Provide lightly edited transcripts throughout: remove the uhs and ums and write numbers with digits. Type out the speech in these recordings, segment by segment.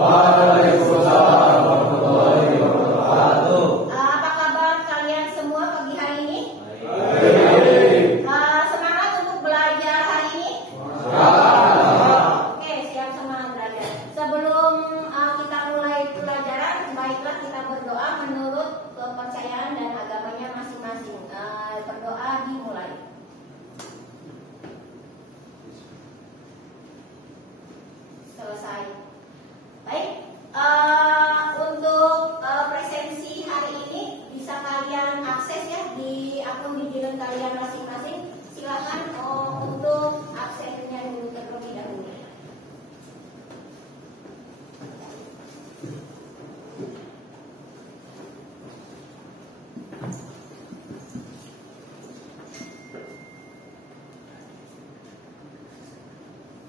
Waalaikumsalam warahmatullahi wabarakatuh. Apa kabar kalian semua pagi hari ini? Baik. Semangat untuk belajar hari ini? Semangat. Oke, siap semangat belajar. Sebelum kita mulai pelajaran, baiklah kita berdoa menurut kepercayaan dan agamanya masing-masing. Berdoa dimulai. Selesai. Baik, untuk presensi hari ini bisa kalian akses ya di akun digital kalian masing-masing. Silakan untuk aksesnya dulu terlebih dahulu.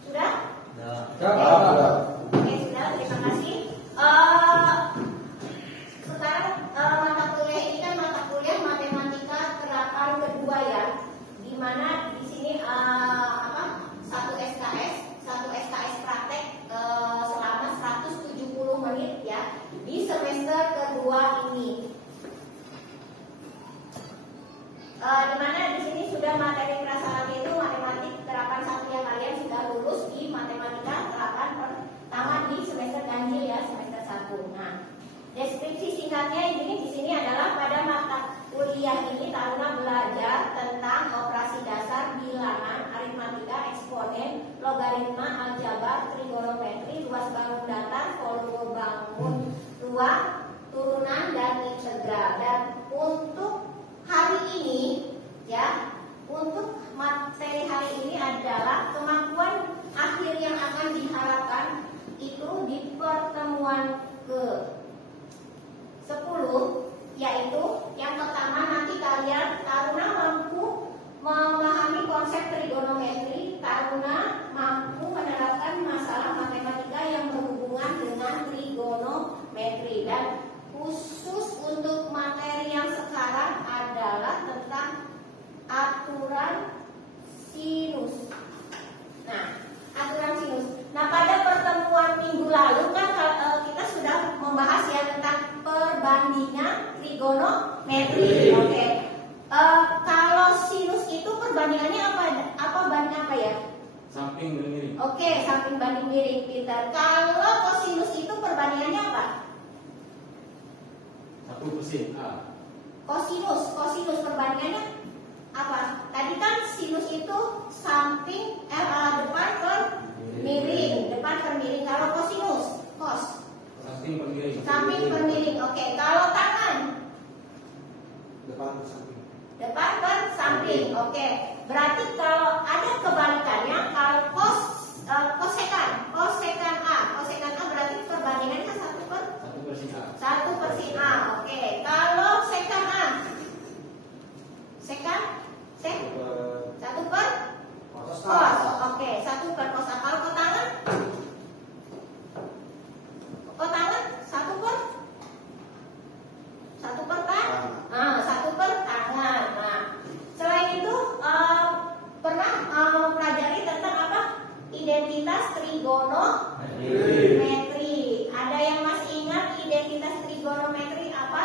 Sudah? Oke, sudah. Terima kasih. Sekarang mata kuliah ini kan mata kuliah matematika terapan kedua ya, di mana di sini satu SKS praktek selama 170 menit ya di semester kedua ini. Di mana di sini sudah materi prasyaratnya itu matematik terapan 1 yang kalian sudah lulus di matematika terapan pertama di semester ganjil ya, semester 1. Nah, deskripsi singkatnya ini di sini adalah pada mata kuliah ini Taruna belajar tentang operasi dasar, bilangan, aritmatika, eksponen, logaritma, aljabar, trigonometri, luas bangun datar, volume bangun ruang, turunan dan integral. Dan untuk hari ini ya, untuk materi hari ini adalah kemampuan akhir yang akan diharapkan itu di pertemuan ke 10, yaitu yang pertama nanti kalian Taruna mampu memahami konsep trigonometri, Taruna mampu menerapkan masalah matematika yang berhubungan dengan trigonometri, dan khusus untuk materi yang sekarang adalah tentang aturan sinus. Nah, aturan sinus. Nah, pada pertemuan minggu lalu kan kita sudah membahas ya tentang perbandingan trigonometri. Oke. Kalau sinus itu perbandingannya apa banding apa ya? Samping dan miring. Oke, samping banding miring, pintar. Kalau kosinus itu perbandingannya apa? 1% A. Kosinus perbandingannya apa? Tadi kan sinus itu samping depan per miring, depan per miring. Kalau kosinus, Samping per miring. samping per miring. Oke, kalau tangan Depan ke samping. depan per samping. Oke, berarti kalau ada kebalikannya, kalau kosekan A berarti perbandingannya 1% A. 1/sin A. Oke, kalau sekan A, sek 1 per cos. Oke, 1 per cos. Kalau kotangan 1 per tan. 1 per tangan. Nah, selain itu pernah mempelajari tentang apa? Identitas trigonometri. Ada yang masih ingat identitas trigonometri apa?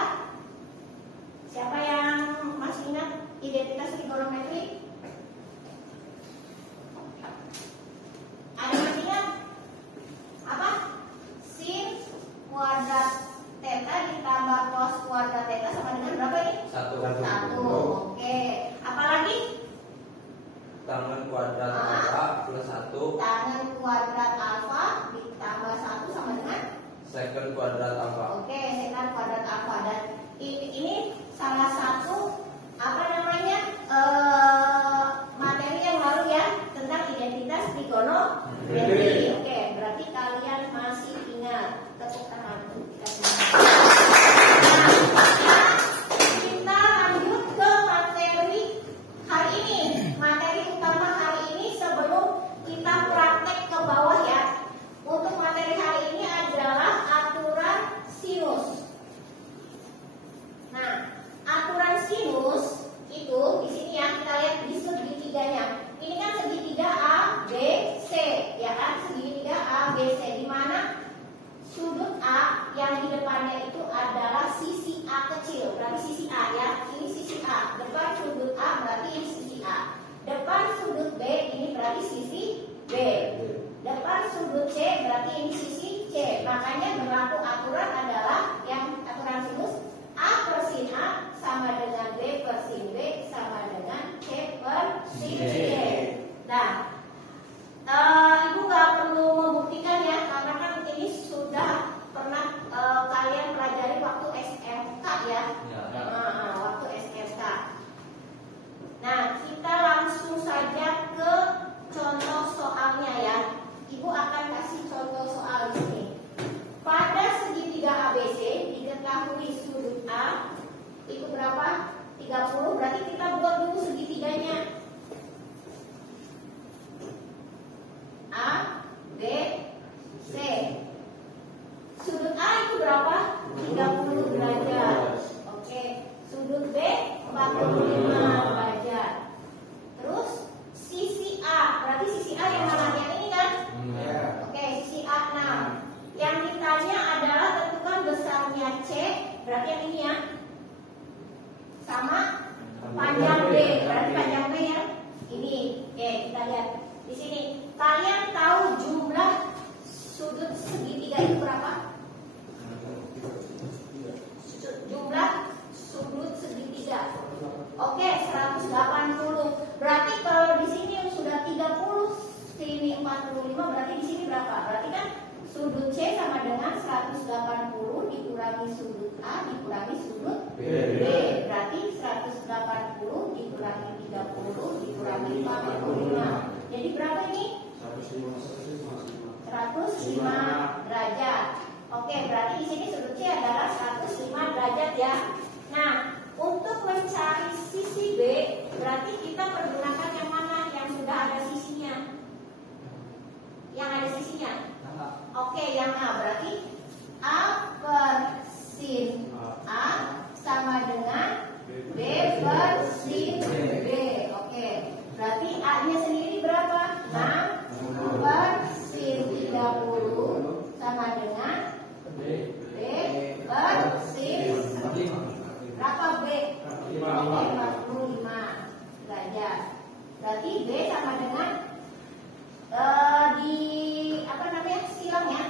Siapa yang masih ingat identitas trigonometri? Ada yang masih ingat? Apa? Sin kuadrat theta ditambah cos kuadrat theta sama dengan berapa ini? 1. Oke. Apalagi? Tangan kuadrat alfa plus 1. Tangan kuadrat alfa ditambah 1 sama dengan? Secant kuadrat alfa. Oke, secant kuadrat alfa. Dan ini salah satu materi yang lalu ya tentang identitas trigonometri. Oke, berarti kalian masih ingat. Tepuk tangan untuk kita semua. Nah, kita lanjut ke materi hari ini. Materi utama hari ini sebelum kita praktek sudut C, berarti ini sisi C. Makanya berlaku aturan adalah yang aturan sinus A per sin A sama dengan B per sin B sama dengan C per sin C. Nah, Ibu nggak perlu membuktikan ya, karena kan ini sudah pernah kalian pelajari waktu SMK ya. Waktu SMK. Nah, kita langsung saja ke contoh soalnya ya. Ibu akan kasih contoh soal di sini. Pada segitiga ABC diketahui sudut A itu berapa? 30. Berarti kita buat dulu segitiganya. A, B, C. Sudut A itu berapa? 30 derajat. Oke. Sudut B 45 derajat. Terus sisi A, berarti sisi A yang mana? Yang ini kan? Oke, sisi A 6. Yang ditanya adalah tentukan besarnya C, berarti yang ini ya. Sama panjang B, berarti panjang B ya. Ini. Oke, kita lihat di sini. Kalian tahu jumlah sudut segitiga itu berapa? Jumlah sudut segitiga. Oke, 180. Berarti kalau di sini sudah 30, sini 45, berarti di sini berapa? Berarti kan sudut C sama dengan 180 dikurangi sudut A dikurangi sudut B. Berarti 180 dikurangi 30 dikurangi 45. Jadi berapa ini? 105 derajat. Oke, berarti di sini sudut C adalah 105 derajat ya. Nah, untuk mencari sisi B, berarti kita pergunakan yang mana? Yang sudah ada sisinya. Yang ada sisinya. Oke, yang A. Berarti A per sin A sama dengan B per sin B. Oke, berarti A-nya sendiri berapa? 6 per sin 30 sama dengan B per sin berapa B? Oke, 45 derajat. Berarti B sama dengan di apa namanya silang ya?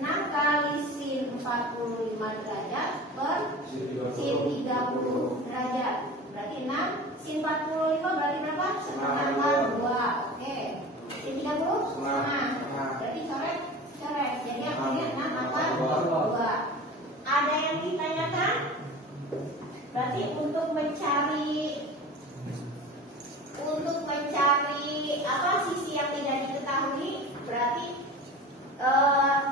6 kali sin 45 derajat per sin 30 derajat. Berarti 6 sin 45 berarti berapa? Setengah kali 2. Oke. Sin 30 setengah. Berarti coret. Jadi akhirnya 6 akar 2. Ada yang ditanyakan? Berarti untuk mencari apa sisi yang tidak diketahui, berarti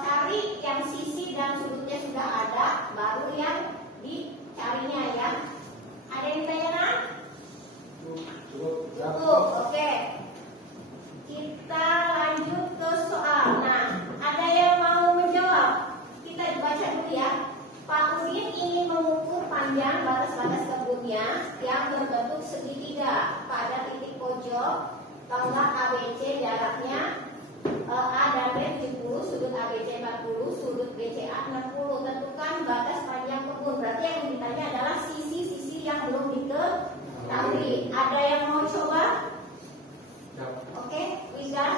cari yang sisi dan sudutnya sudah ada, baru yang dicarinya ya. Ada yang ditanyakan? Cukup. Oke. Kita lanjut ke soal. Nah, ada yang mau menjawab? Kita baca dulu ya. Pak Udin ingin mengukur panjang batas-batas kebunnya yang berbentuk segitiga pada titik pojok tonggak ABC, jaraknya A dan B 70, sudut ABC 40, sudut BCA 60. Tentukan batas panjang kebun. Berarti yang ditanya adalah sisi-sisi yang belum diketahui. Ada yang mau coba? Oke, Wika.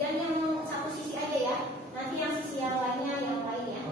Dan yang satu sisi aja ya. Nanti yang sisi yang lainnya yang lain ya.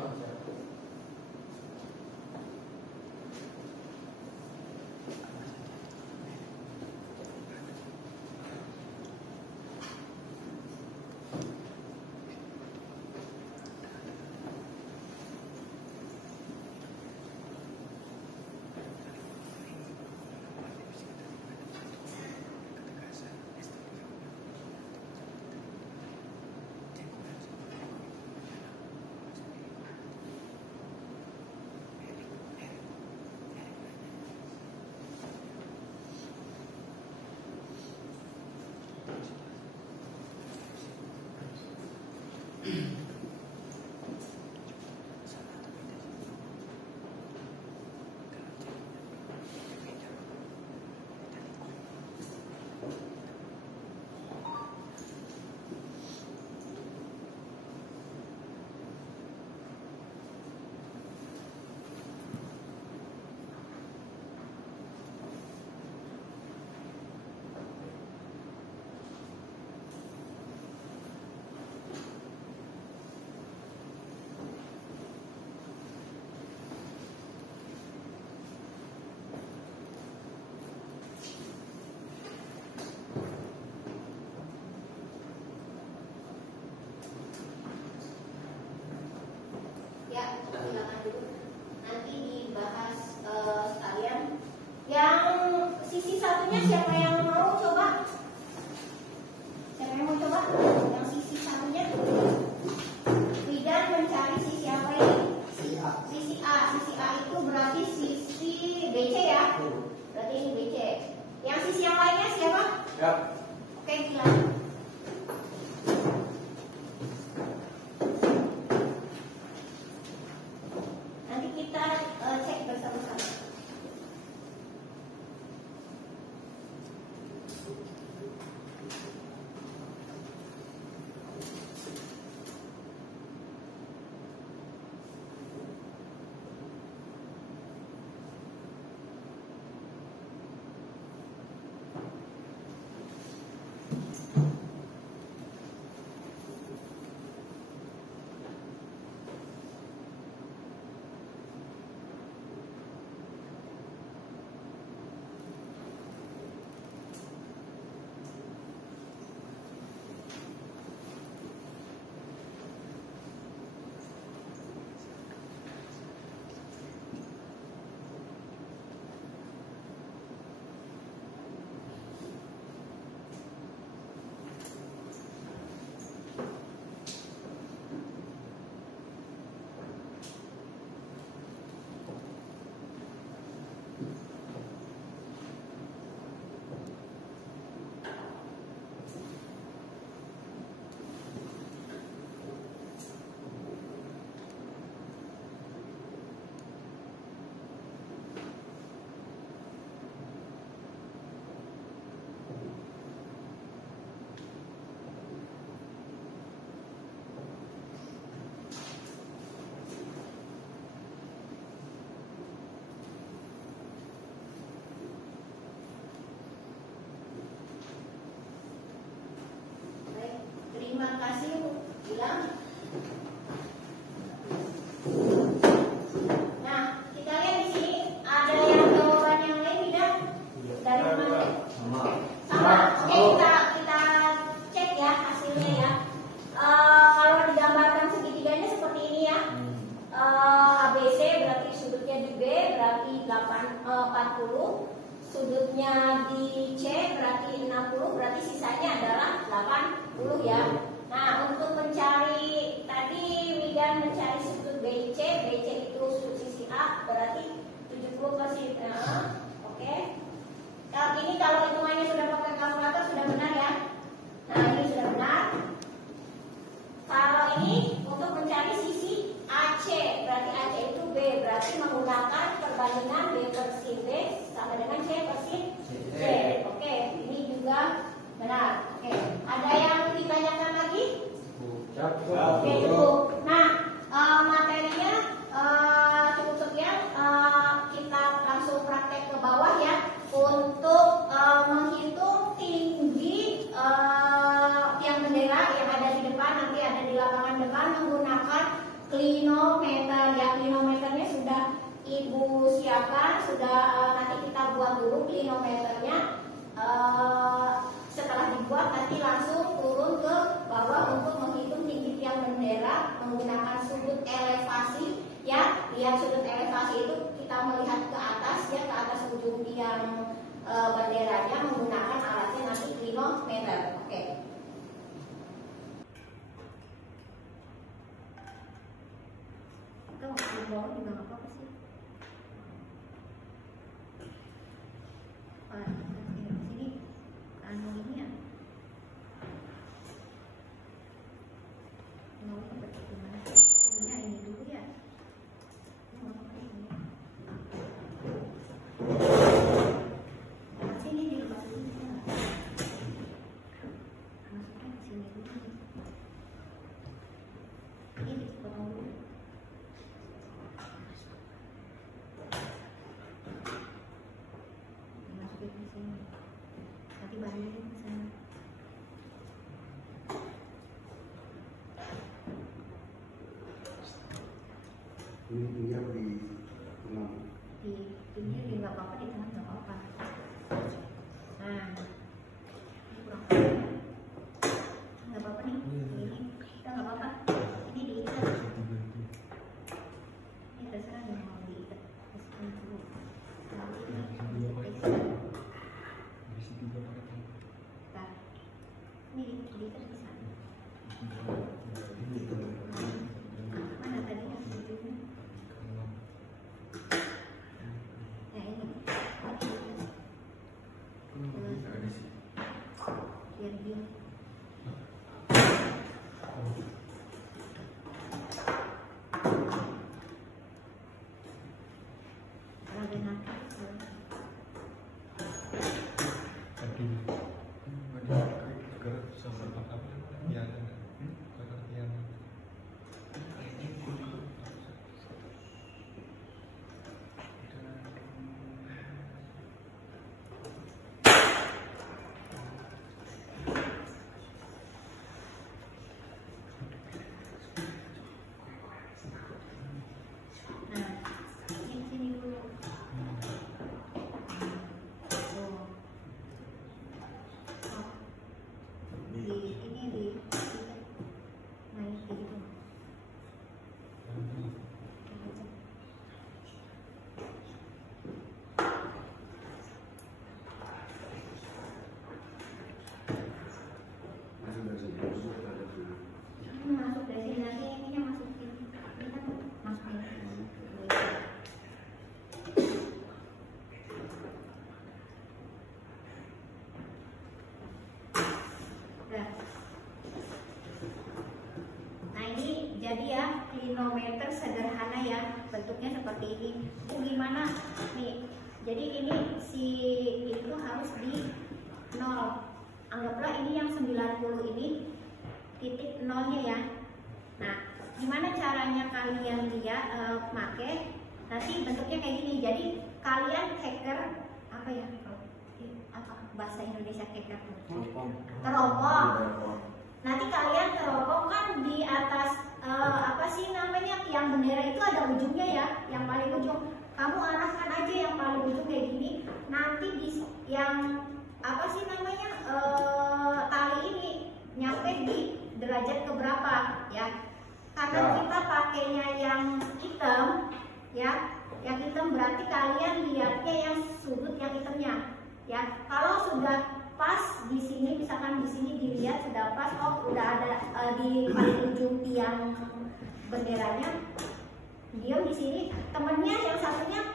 Siap. Oke, gila. Nanti kita cek bersama-sama. Terima kasih, bilang. Nah, kita lihat di sini ada yang jawaban yang lain tidak? Dari mana? Sama. Oke, kita cek ya hasilnya ya. Kalau digambarkan segitiganya seperti ini ya. ABC berarti sudutnya di B berarti 40. Sudutnya di C berarti 60, berarti sisanya adalah 80 ya. Nah, untuk mencari tadi Widan mencari sudut BC itu sudut sisi A berarti 70%. Nah, oke. Ini kalau hitungannya sudah pakai kalkulator sudah benar ya. Nah, ini sudah benar. Kalau ini untuk mencari sisi AC berarti AC itu B berarti menggunakan perbandingan B per sin B sama dengan C per sin C. Oke, ini juga benar. Oke, ada yang ditanyakan lagi? Oke, cukup. Nah, materinya cukup sekian. Kita langsung praktek ke bawah ya untuk menghitung tinggi tiang bendera yang ada di depan, nanti ada di lapangan depan menggunakan klinometer ya. Klinometernya sudah Ibu siapkan, sudah nanti kita buat dulu klinometernya. Setelah dibuat nanti langsung turun ke bawah untuk menghitung tinggi tiang bendera menggunakan sudut elevasi ya. Lihat sudut elevasi itu kita melihat ke atas ya, ke atas ujung tiang benderanya menggunakan alatnya nanti klinometer. Oke. Kalau di bawah juga nggak apa-apa sih. Sini anu ini ya. Mau seperti gimana? Punya ini dulu ya. Sini di bawah sini ya. Masukkan ke sini dulu. Ini dipotong dulu. Masukin ke sini. Nanti balikin ke sana. Ini tinggal di tengah. Di ini nggak apa-apa, di tengah nggak apa-apa. Nah, ini kurang nggak apa-apa nih. Ini kita nggak apa-apa. Ini diikat. Ini terserah yang mau diikat. Masukin dulu. Nanti ini diikat. Nah, ini diikat di sana. Mana tadi yang ujungnya? Nah ini. manometer sederhana ya, bentuknya seperti ini. Gimana nih? Jadi ini si itu harus di 0. Anggaplah ini yang 90 ini titik nolnya ya. Nah, gimana caranya kalian lihat pakai? Nanti bentuknya kayak gini. Jadi kalian hacker apa ya? Apa bahasa Indonesia hacker? Teropong. Nanti kalian teropong kan di atas apa sih namanya, tiang bendera itu ada ujungnya ya, yang paling ujung. Kamu arahkan aja yang paling ujung kayak gini. Nanti di yang apa sih namanya tali ini nyampe di derajat keberapa ya? Karena kita pakainya yang hitam ya, yang hitam berarti kalian lihatnya yang sudut yang hitamnya ya. Kalau sudah pas di sini, misalkan di sini dilihat sudah pas, oh udah ada di paling ujung tiang benderanya, diam di sini. Temennya yang satunya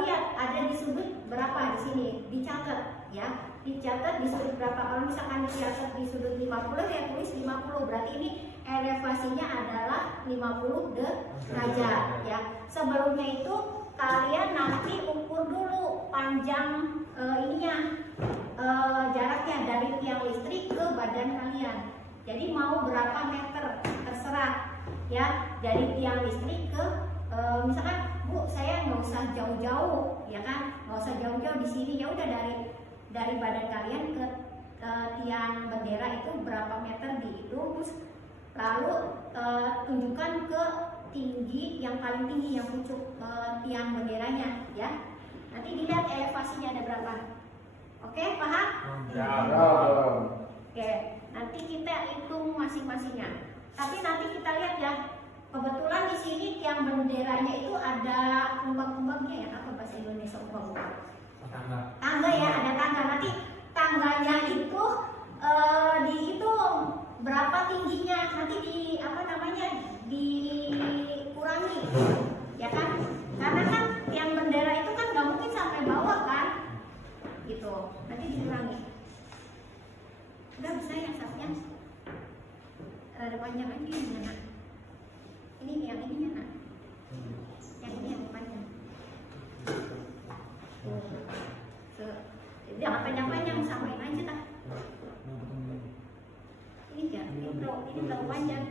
lihat ada di sudut berapa di sini, dicatat ya, dicatat di sudut berapa. Kalau misalkan dicatat di sudut 50 ya tulis 50, berarti ini elevasinya adalah 50 derajat ya. Sebelumnya itu kalian nanti ukur dulu panjang ininya, jaraknya dari tiang listrik ke badan kalian. Jadi mau berapa meter terserah ya, dari tiang listrik ke misalkan Bu saya nggak usah jauh-jauh ya kan, nggak usah jauh-jauh di sini, ya udah dari badan kalian ke tiang bendera itu berapa meter dihitung, terus lalu tunjukkan ke tinggi yang paling tinggi yang pucuk tiang benderanya ya. Nanti dilihat elevasinya ada berapa. Oke, paham? Ya. Oke, nanti kita hitung masing-masingnya. Tapi nanti kita lihat ya. Kebetulan di sini tiang benderanya itu ada kumbang-kumbangnya ya. Apa bahasa Indonesia kumbang-kumbang? Tangga ya, ada tangga. Nanti tangganya itu dihitung berapa tingginya. Nanti di apa namanya? Dikurangi. Ya kan? Karena kan tiang bendera itu kan nggak mungkin sampai bawah kan? Gitu. Nanti dikurangi. Udah bisa yang satunya? Rada panjang lagi ya, Nak. Ini yang ininya, Nak. Yang ini yang panjang. Jangan panjang-panjang, samain aja tak. Ini ya, ini terlalu panjang.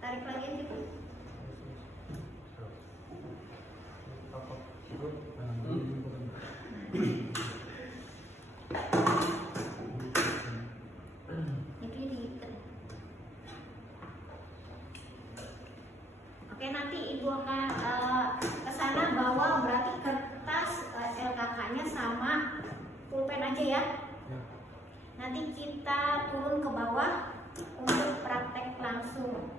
Tarik lagi aja tuh. Oke, nanti Ibu akan ke sana bawa berarti kertas LKK-nya sama pulpen aja ya. Nanti kita turun ke bawah untuk praktek langsung.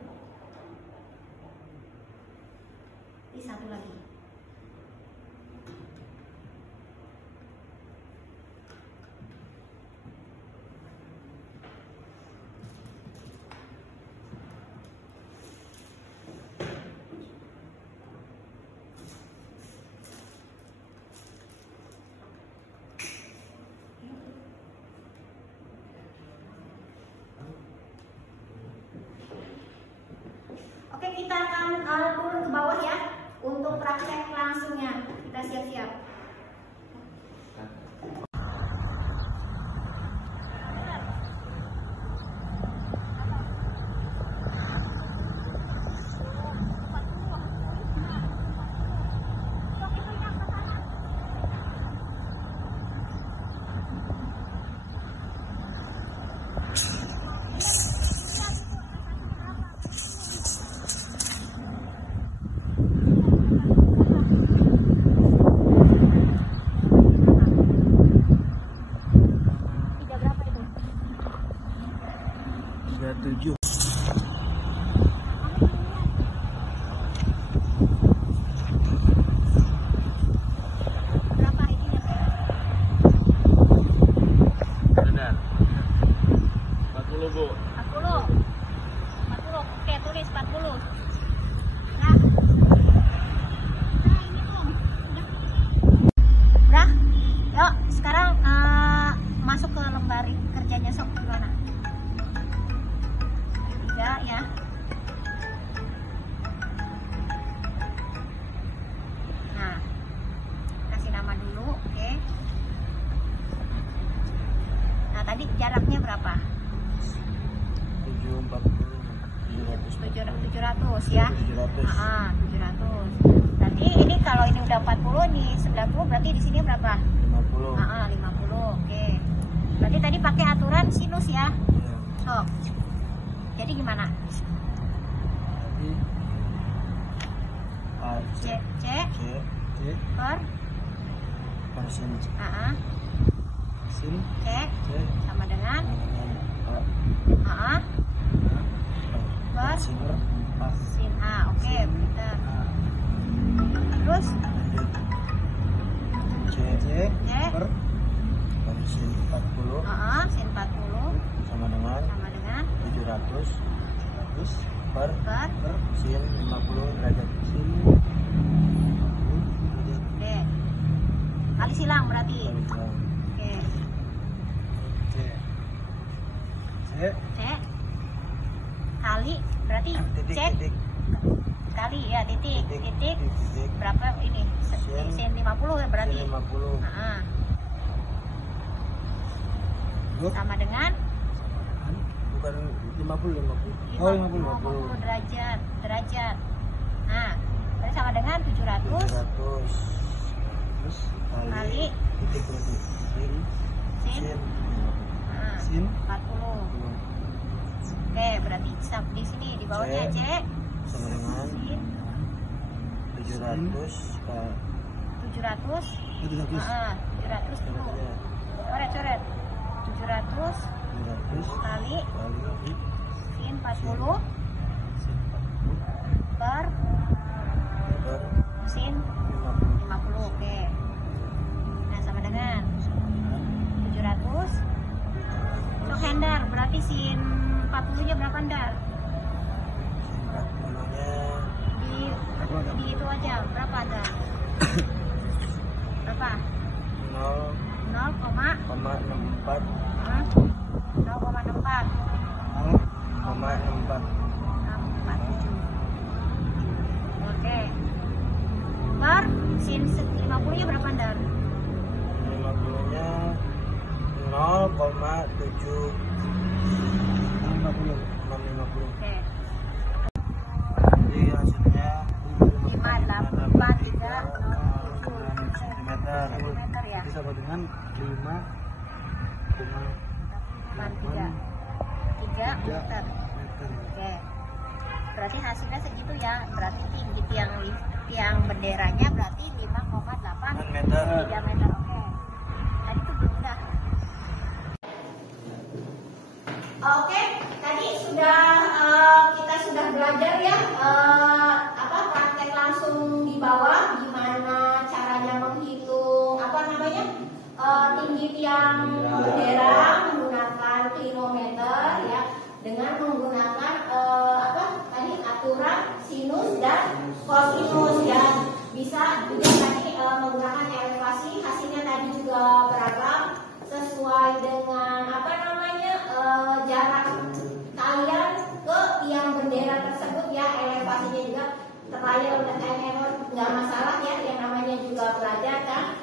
Ini satu lagi. Oke, kita akan turun ke bawah ya untuk praktek langsungnya. Kita siap-siap. 700 ya. 700. 700. Berarti ini kalau ini udah 40 nih 90, berarti di sini berapa? 50. 50. Oke. Berarti tadi pakai aturan sinus ya. Iya. Sok. Jadi gimana? Jadi C C per sin sin C C sama dengan A per sin A. sin A. Oke, benar. Terus C C per sin 40 sin 40 sama dengan 700 per sin 50 derajat. Sin 50 derajat. Oke. Kali silang berarti. Oke. C C kali berarti titik cek titik kali ya titik berapa ini sin 50 ya berarti. sin 50 Sama dengan bukan 50 50 derajat. Nah, berarti sama dengan 700 terus kali titik berarti sin sin 40. Oke, berarti di sini di bawahnya C sama dengan sin 700 700 dulu. Coret 700 kali sin 40 per sin 50. Oke. Nah, sama dengan 700. So handar berarti sin 40 nya berapa ndar? Di itu aja berapa ndar? Berapa? 0,64 Oke. Per sin 50 nya berapa ndar? 50 nya 0,7 650. Oke. Jadi hasilnya 583 cm ya. itu sama dengan 3 meter. Oke. Berarti hasilnya segitu ya. Berarti tinggi tiang benderanya berarti 5,8 meter. 3 meter. Oke. Tadi itu belum udah. Oke, tadi kita sudah belajar ya praktek langsung di bawah gimana caranya menghitung tinggi tiang bendera menggunakan klinometer ya, dengan menggunakan aturan sinus dan kosinus ya. Bisa juga tadi menggunakan elevasi, hasilnya tadi juga beragam sesuai dengan jarak kalian ke tiang bendera tersebut ya. Elevasinya juga trial dan error nggak masalah ya, yang namanya juga belajar kan.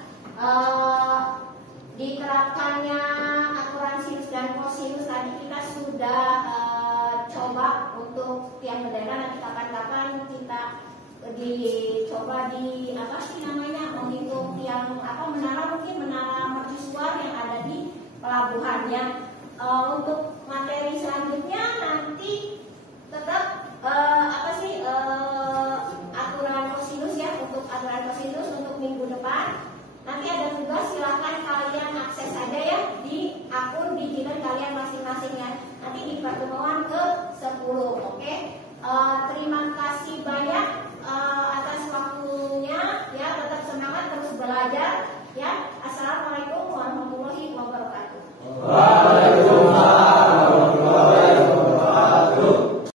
Diterapkannya aturan sinus dan kosinus tadi kita sudah coba untuk tiang bendera. Nanti kapan-kapan kita dicoba menghitung tiang menara mercusuar yang ada di pelabuhan ya. Untuk materi selanjutnya nanti tetap aturan kosinus ya. Untuk aturan kosinus untuk minggu depan nanti ada tugas, silahkan kalian akses saja ya di akun digital kalian masing-masing ya. Nanti di pertemuan ke-10. Oke. Terima kasih banyak atas waktunya ya. Tetap semangat terus belajar ya.